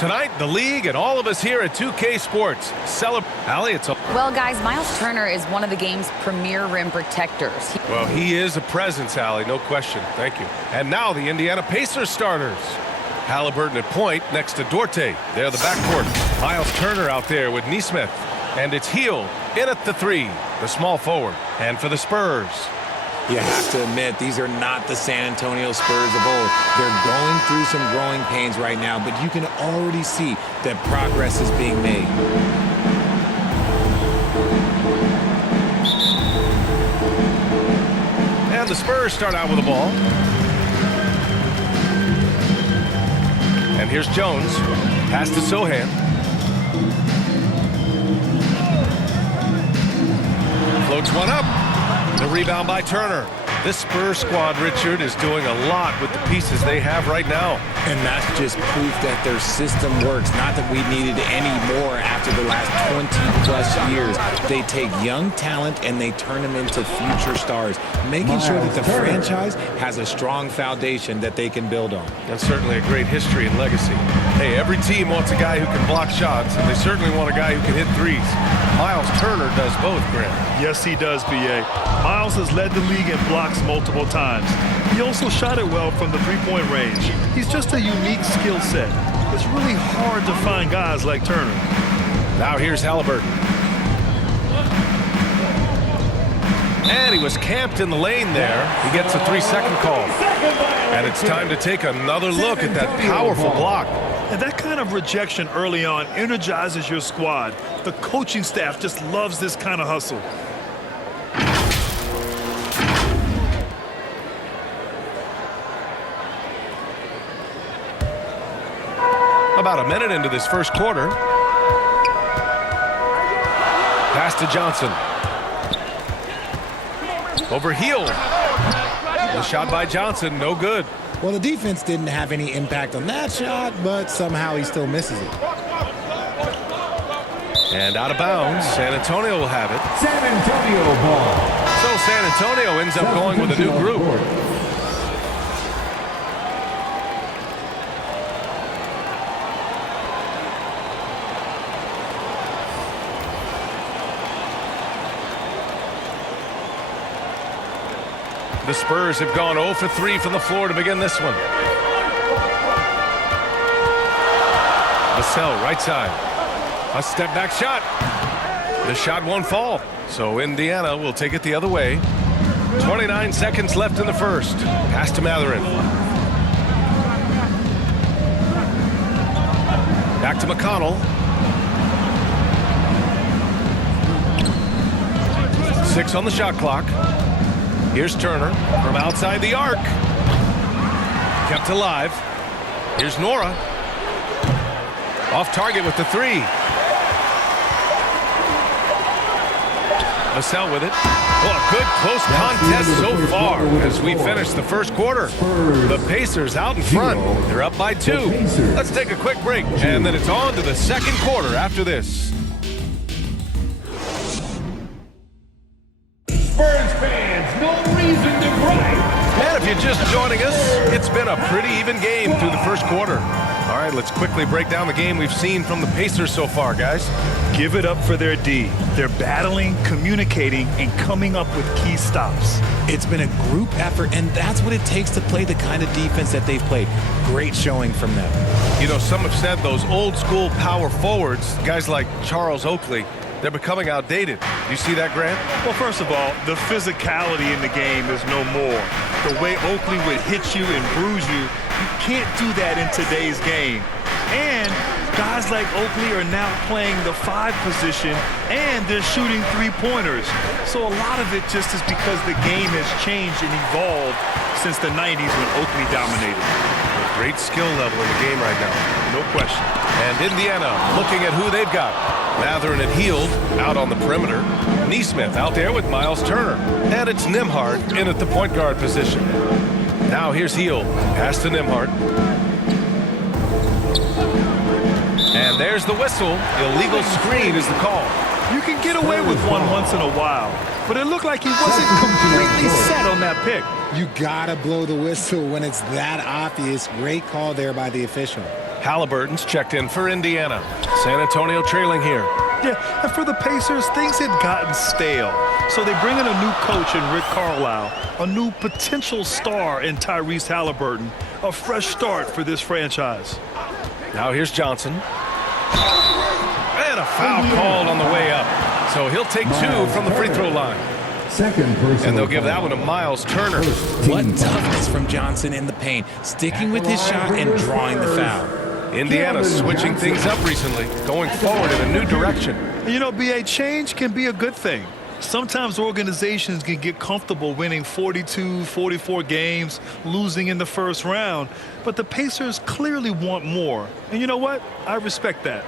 Tonight, the league and all of us here at 2K Sports celebrate. Allie, it's a... Well, guys, Miles Turner is one of the game's premier rim protectors. Well, he is a presence, Allie, no question. Thank you. And now the Indiana Pacers starters. Halliburton at point next to Dorte. They're the backcourt. Miles Turner out there with Nesmith. And it's Hield in at the three, the small forward. And for the Spurs. You have to admit, these are not the San Antonio Spurs of old. They're going through some growing pains right now, but you can already see that progress is being made. And the Spurs start out with the ball. And here's Jones. Pass to Sohan. Floats one up. The rebound by Turner. This Spurs squad, Richard, is doing a lot with the pieces they have right now. And that's just proof that their system works. Not that we needed any more after the last 20-plus years. They take young talent and they turn them into future stars, making sure that the franchise has a strong foundation that they can build on. That's certainly a great history and legacy. Hey, every team wants a guy who can block shots, and they certainly want a guy who can hit threes. Miles Turner does both, Grant. Yes, he does, B.A. Miles has led the league in blocks multiple times. He also shot it well from the three-point range. He's just a unique skill set. It's really hard to find guys like Turner. Now here's Halliburton. And he was camped in the lane there. He gets a 3-second call. And it's time to take another look at that powerful block. And that kind of rejection early on energizes your squad. The coaching staff just loves this kind of hustle. About a minute into this first quarter. Pass to Johnson. Over Hield. The shot by Johnson, no good. Well, the defense didn't have any impact on that shot, but somehow he still misses it. And out of bounds, San Antonio will have it. San Antonio ball. So San Antonio ends up going with a new group. The Spurs have gone 0 for 3 from the floor to begin this one. Vassell, right side. A step back shot. The shot won't fall. So Indiana will take it the other way. 29 seconds left in the first. Pass to Mathurin. Back to McConnell. 6 on the shot clock. Here's Turner from outside the arc. Kept alive. Here's Nora. Off target with the three. Vassell with it. Well, a good close contest so far as we finish the first quarter. The Pacers out in front. They're up by 2. Let's take a quick break, and then it's on to the second quarter after this. Spurs fans, no reason to gripe. And if you're just joining us, it's been a pretty even game through the first quarter. All right, let's quickly break down the game we've seen from the Pacers so far, guys. Give it up for their D. They're battling, communicating, and coming up with key stops. It's been a group effort, and that's what it takes to play the kind of defense that they've played. Great showing from them. You know, some have said those old school power forwards, guys like Charles Oakley, they're becoming outdated. You see that, Grant? Well, first of all, the physicality in the game is no more. The way Oakley would hit you and bruise you, you can't do that in today's game. And guys like Oakley are now playing the 5 position, and they're shooting three-pointers. So a lot of it just is because the game has changed and evolved since the 90s when Oakley dominated. A great skill level in the game right now. No question. And Indiana looking at who they've got. Mathurin and Hield out on the perimeter. Nesmith out there with Miles Turner. And it's Nembhard in at the point guard position. Now here's Hield. Pass to Nembhard. And there's the whistle. Illegal screen is the call. You can get away with one once in a while, but it looked like he wasn't completely set on that pick. You gotta blow the whistle when it's that obvious. Great call there by the official. Halliburton's checked in for Indiana. San Antonio trailing here. Yeah, and for the Pacers, things had gotten stale. So they bring in a new coach in Rick Carlisle, a new potential star in Tyrese Halliburton, a fresh start for this franchise. Now here's Johnson. And a foul called on the way up. So he'll take 2 from the free throw line. Second personal And they'll give that one to Miles Turner. What toughness from Johnson in the paint, sticking with his shot and drawing the foul. Indiana switching things up recently, going forward in a new direction. And you know, BA, change can be a good thing. Sometimes organizations can get comfortable winning 42, 44 games, losing in the first round. But the Pacers clearly want more. And you know what? I respect that.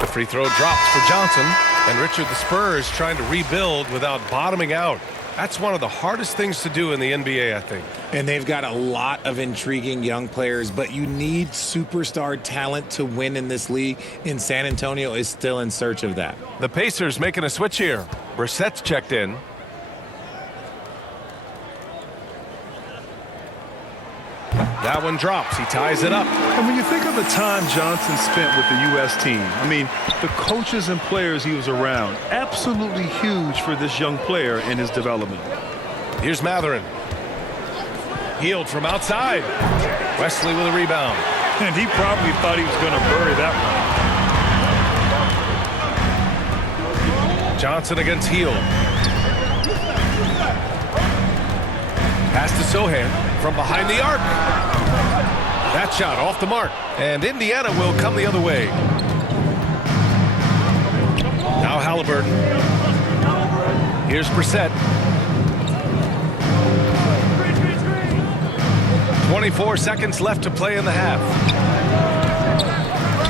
The free throw drops for Johnson. And Richard, the Spurs trying to rebuild without bottoming out. That's one of the hardest things to do in the NBA, I think. And they've got a lot of intriguing young players, but you need superstar talent to win in this league, and San Antonio is still in search of that. The Pacers making a switch here. Brissett's checked in. That one drops. He ties it up. And when you think of the time Johnson spent with the U.S. team, I mean, the coaches and players he was around, absolutely huge for this young player in his development. Here's Matherin. Healed from outside. Wesley with a rebound. And he probably thought he was going to bury that one. Johnson against Hield. Pass to Sohan from behind the arc. That shot off the mark. And Indiana will come the other way. Now Halliburton. Here's Brissett. 24 seconds left to play in the half.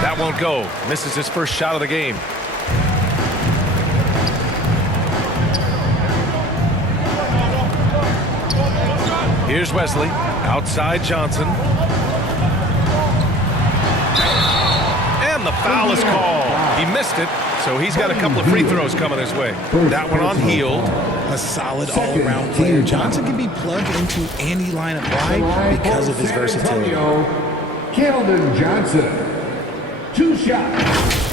That won't go. Misses his first shot of the game. Here's Wesley. Outside Johnson. And the foul is called. He missed it, so he's got a couple of free throws coming his way. That one on Hield. A solid all-around player. Johnson can be plugged into any lineup. Why? Because of his versatility. Keldon Johnson. 2 shots.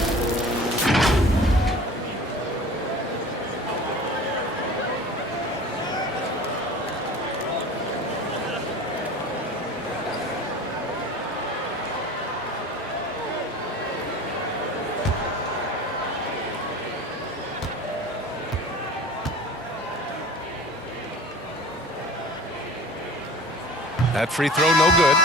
That free throw no good.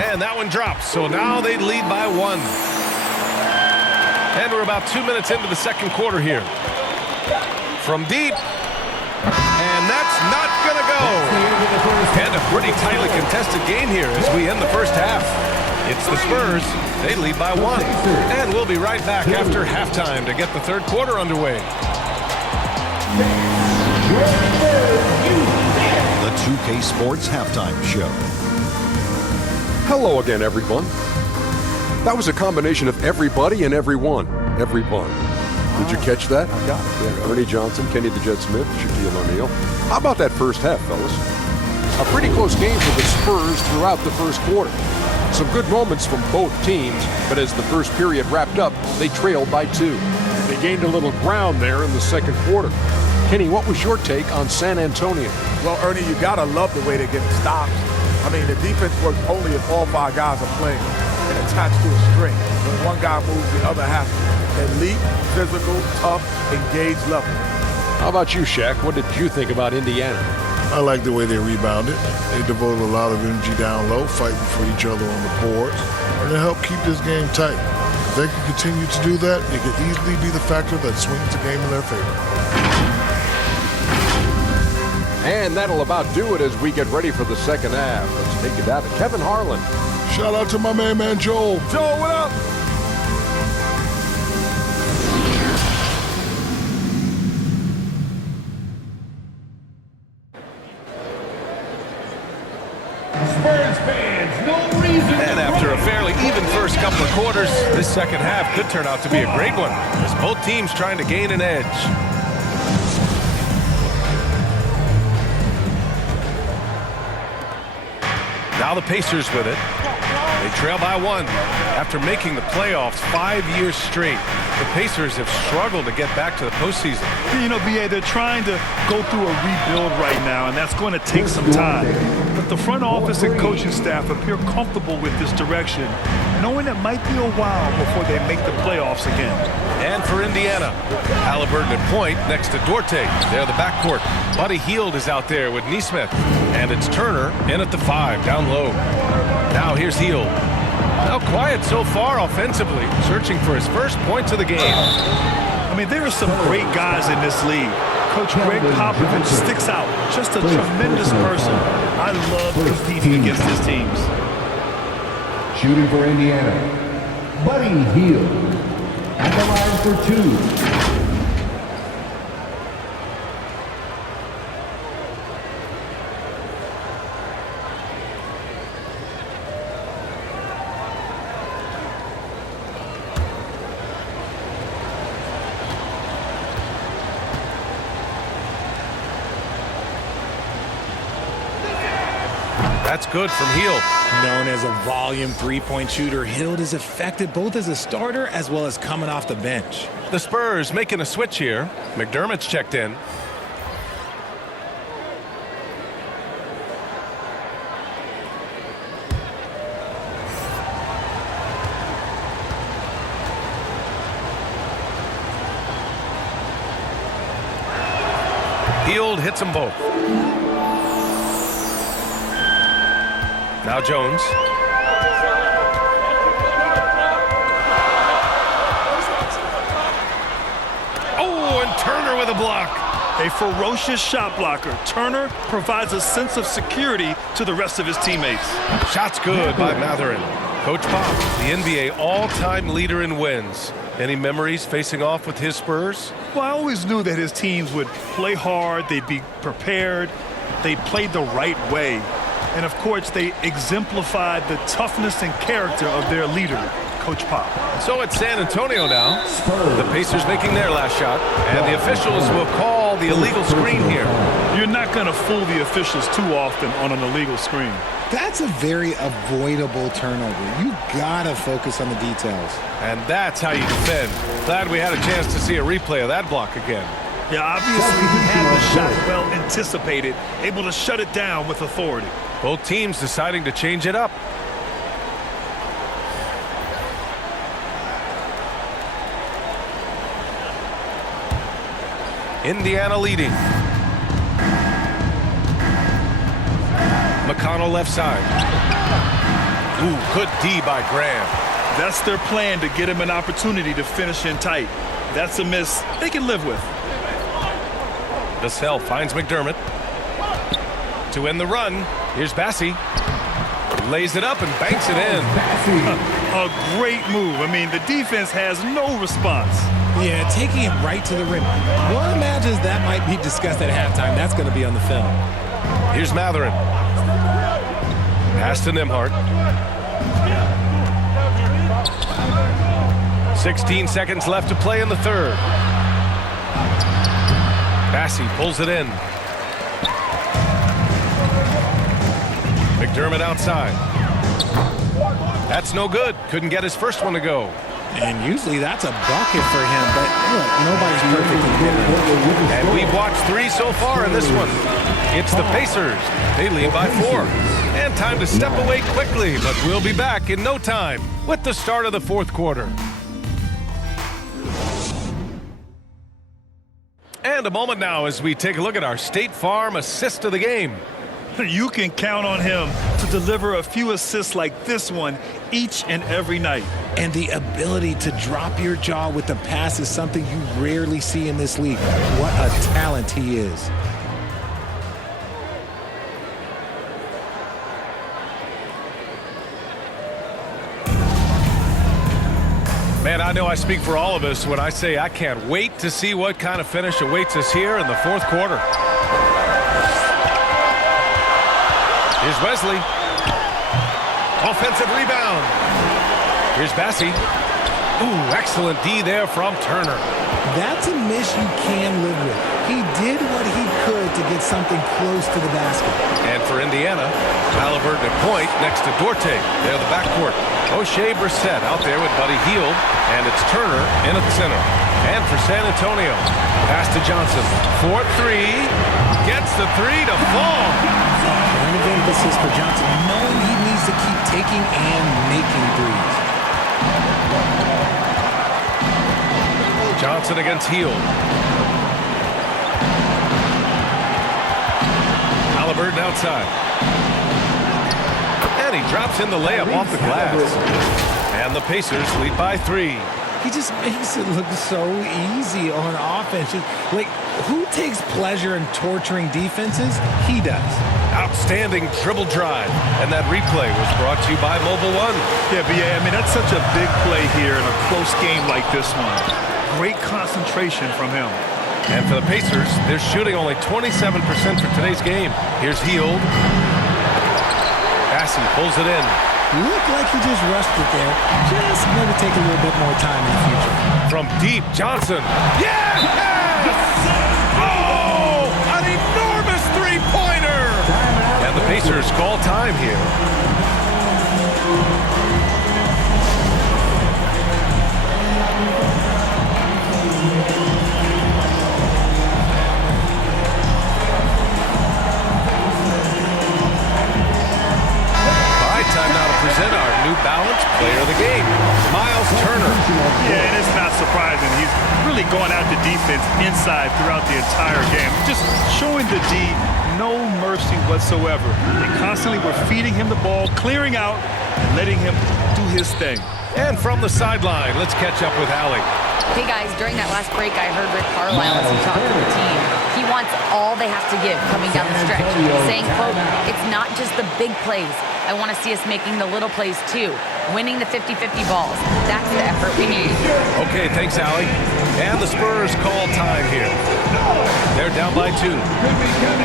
And that one drops, so now they lead by 1. And we're about 2 minutes into the second quarter here. From deep. And that's not going to go. And a pretty tightly contested game here as we end the first half. It's the Spurs. They lead by 1. And we'll be right back after halftime to get the third quarter underway. The 2K Sports Halftime Show. Hello again, everyone. That was a combination of everybody and everyone. Everyone. Did you catch that? I got it. Yeah, Ernie Johnson, Kenny the Jet Smith, Shaquille O'Neal. How about that first half, fellas? A pretty close game for the Spurs throughout the first quarter. Some good moments from both teams, but as the first period wrapped up, they trailed by 2. They gained a little ground there in the second quarter. Kenny, what was your take on San Antonio? Well, Ernie, you gotta love the way they get stops. I mean, the defense works only if all 5 guys are playing and attached to a string. When one guy moves, the other has to. Elite, physical, tough, engaged level. How about you, Shaq? What did you think about Indiana? I like the way they rebounded. They devoted a lot of energy down low, fighting for each other on the boards, and it helped keep this game tight. If they can continue to do that, it could easily be the factor that swings the game in their favor. And that'll about do it as we get ready for the second half. Let's take it down to Kevin Harlan. Shout out to my man Joel. Joe, what up? Spurs fans, no reason. And after a fairly even first couple of quarters, this second half could turn out to be a great one, as both teams trying to gain an edge. Now the Pacers with it. They trail by 1. After making the playoffs 5 years straight, the Pacers have struggled to get back to the postseason. You know, B.A., they're trying to go through a rebuild right now, and that's going to take some time. But the front office and coaching staff appear comfortable with this direction, knowing it might be a while before they make the playoffs again. And for Indiana, Halliburton at point next to Duarte. They're the backcourt. Buddy Hield is out there with Neesmith. And it's Turner in at the 5, down low. Now here's Hield. Now quiet so far offensively, searching for his first points of the game. I mean, there are some great guys in this league. Coach Greg Popovich sticks out. Just a tremendous person. I love his defense against his teams. Shooting for Indiana, Buddy Hield. At the line for 2. That's good from Hield. Known as a volume three-point shooter, Hield is effective both as a starter as well as coming off the bench. The Spurs making a switch here. McDermott's checked in. Hield hits them both. Now Jones. Oh, and Turner with a block. A ferocious shot blocker. Turner provides a sense of security to the rest of his teammates. Shot's good by Matherin. Coach Pop, the NBA all-time leader in wins. Any memories facing off with his Spurs? Well, I always knew that his teams would play hard, they'd be prepared, they played the right way. And, of course, they exemplified the toughness and character of their leader, Coach Pop. So it's San Antonio now. The Pacers making their last shot. And the officials will call the illegal screen here. You're not going to fool the officials too often on an illegal screen. That's a very avoidable turnover. You gotta focus on the details. And that's how you defend. Glad we had a chance to see a replay of that block again. Yeah, obviously he had the shot well anticipated, able to shut it down with authority. Both teams deciding to change it up. Indiana leading. McConnell left side. Ooh, good D by Graham. That's their plan, to get him an opportunity to finish in tight. That's a miss they can live with. Vassell finds McDermott. To end the run, here's Bassi. Lays it up and banks it in. A great move. I mean, the defense has no response. Yeah, taking it right to the rim. One imagines that might be discussed at halftime. That's going to be on the film. Here's Matherin. Pass to Nembhard. 16 seconds left to play in the third. Bassi pulls it in. McDermott outside. That's no good. Couldn't get his first one to go. And usually that's a bucket for him, but look, nobody's perfect in the And we've watched 3 so far in this one. It's the Pacers. They lead by 4. And time to step away quickly, but we'll be back in no time with the start of the fourth quarter. And a moment now as we take a look at our State Farm assist of the game. You can count on him to deliver a few assists like this one each and every night. And the ability to drop your jaw with the pass is something you rarely see in this league. What a talent he is. Yeah, I know I speak for all of us when I say I can't wait to see what kind of finish awaits us here in the fourth quarter. Here's Wesley. Offensive rebound. Here's Bassie. Ooh, excellent D there from Turner. That's a miss you can live with. He did what he could to get something close to the basket. And for Indiana, Halliburton at point next to Duarte. They're the backcourt. O'Shea Brissett out there with Buddy Hield, and it's Turner in at center. And for San Antonio, pass to Johnson. 4-3, gets the three to fall. Point of emphasis for Johnson, knowing he needs to keep taking and making threes. Johnson against Hield. Halliburton outside. And he drops in the layup off the glass. And the Pacers lead by 3. He just makes it look so easy on offense. Like, who takes pleasure in torturing defenses? He does. Outstanding dribble drive. And that replay was brought to you by Mobile One. Yeah, I mean, that's such a big play here in a close game like this one. Great concentration from him. And for the Pacers, they're shooting only 27% for today's game. Here's Hield. Bassie pulls it in. Looked like he just rushed it there. Just maybe take a little bit more time in the future. From deep, Johnson. Yes! Oh! An enormous three-pointer! And the Pacers call time here. Time now to present our New Balance Player of the Game, Miles Turner. Yeah, and it's not surprising. He's really going out the defense inside throughout the entire game. Just showing the D no mercy whatsoever. They constantly were feeding him the ball, clearing out, and letting him do his thing. And from the sideline, let's catch up with Allie. Hey guys, during that last break, I heard Rick Carlisle as he talked to the team. He wants all they have to give coming down the stretch, saying, quote, it's not just the big plays. I want to see us making the little plays too, winning the 50-50 balls. That's the effort we need. Okay, thanks, Allie. And the Spurs call time here. They're down by 2.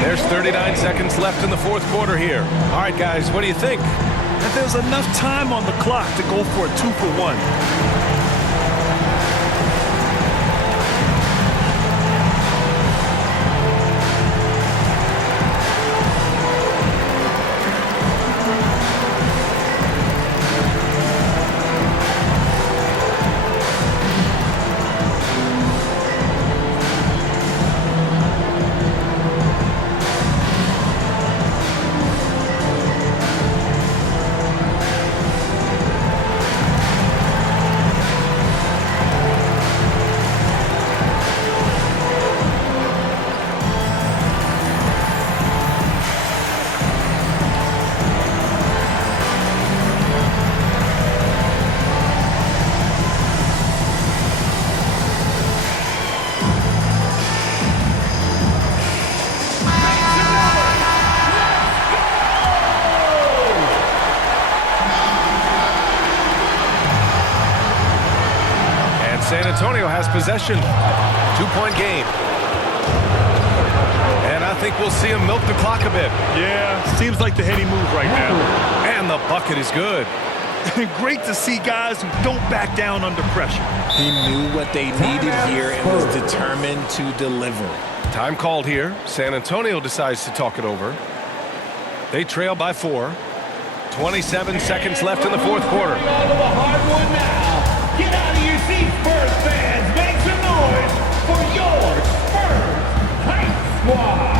There's 39 seconds left in the fourth quarter here. All right, guys, what do you think? That there's enough time on the clock to go for a 2-for-1. San Antonio has possession. 2-point game. And I think we'll see him milk the clock a bit. Yeah, seems like the heady move right now. And the bucket is good. Great to see guys who don't back down under pressure. He knew what they needed here and was determined to deliver. Time called here. San Antonio decides to talk it over. They trail by 4. 27 seconds left in the fourth quarter. Get out of your seats, Spurs fans. Make some noise for your Spurs Hype Squad.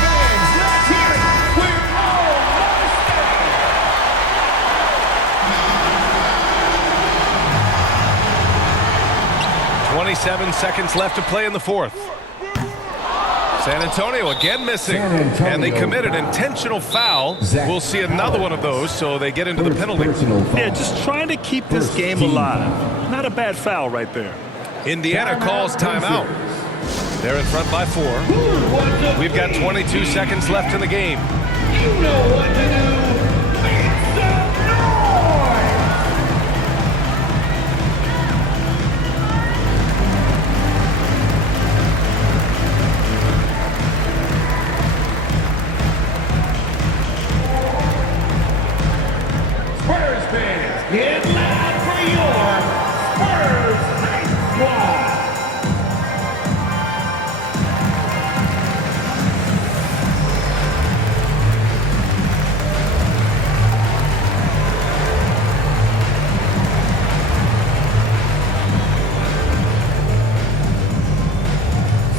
Fans, let's hear it. We're almost there. 27 seconds left to play in the fourth. San Antonio again missing, and they committed intentional foul. We'll see another one of those, so they get into the penalty. Yeah, just trying to keep this game alive. Not a bad foul right there. Indiana calls timeout. They're in front by 4. We've got 22 seconds left in the game. You know what to do. Make some noise.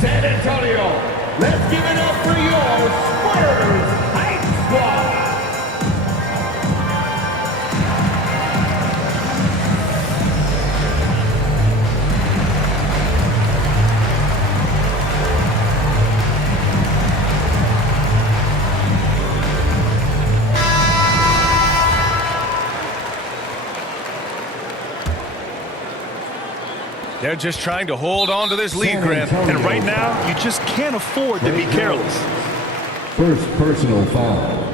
San Antonio, let's give it up for your Spurs Hype Squad. They're just trying to hold on to this lead, Grant. And right now, you just can't afford to be careless. First personal foul.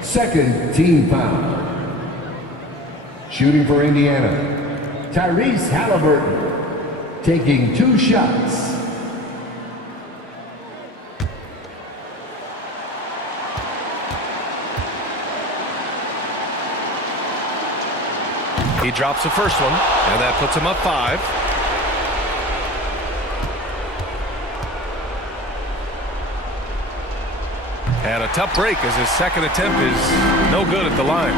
Second team foul. Shooting for Indiana, Tyrese Halliburton, taking 2 shots. He drops the first one, and that puts him up 5. And a tough break as his second attempt is no good at the line.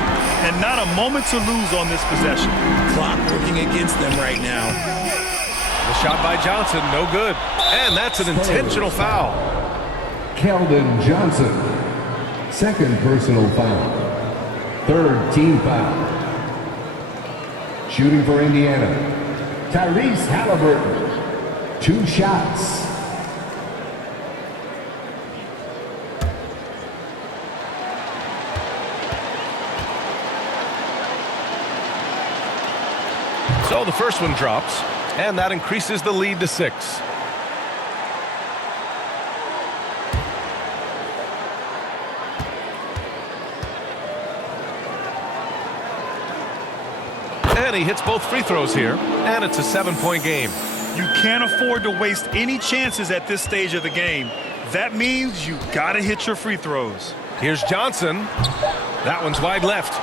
And not a moment to lose on this possession. Clock working against them right now. The shot by Johnson, no good. And that's an intentional foul. Keldon Johnson, second personal foul. Third team foul. Shooting for Indiana, Tyrese Halliburton, 2 shots. So the first one drops, and that increases the lead to 6. And he hits both free throws here, and it's a 7-point game. You can't afford to waste any chances at this stage of the game. That means you gotta hit your free throws. Here's Johnson. That one's wide left.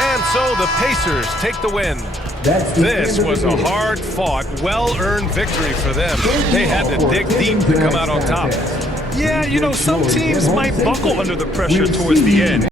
And so the Pacers take the win. This was a hard-fought, well-earned victory for them. They had to dig deep to come out on top. Yeah, you know, some teams might buckle under the pressure towards the end.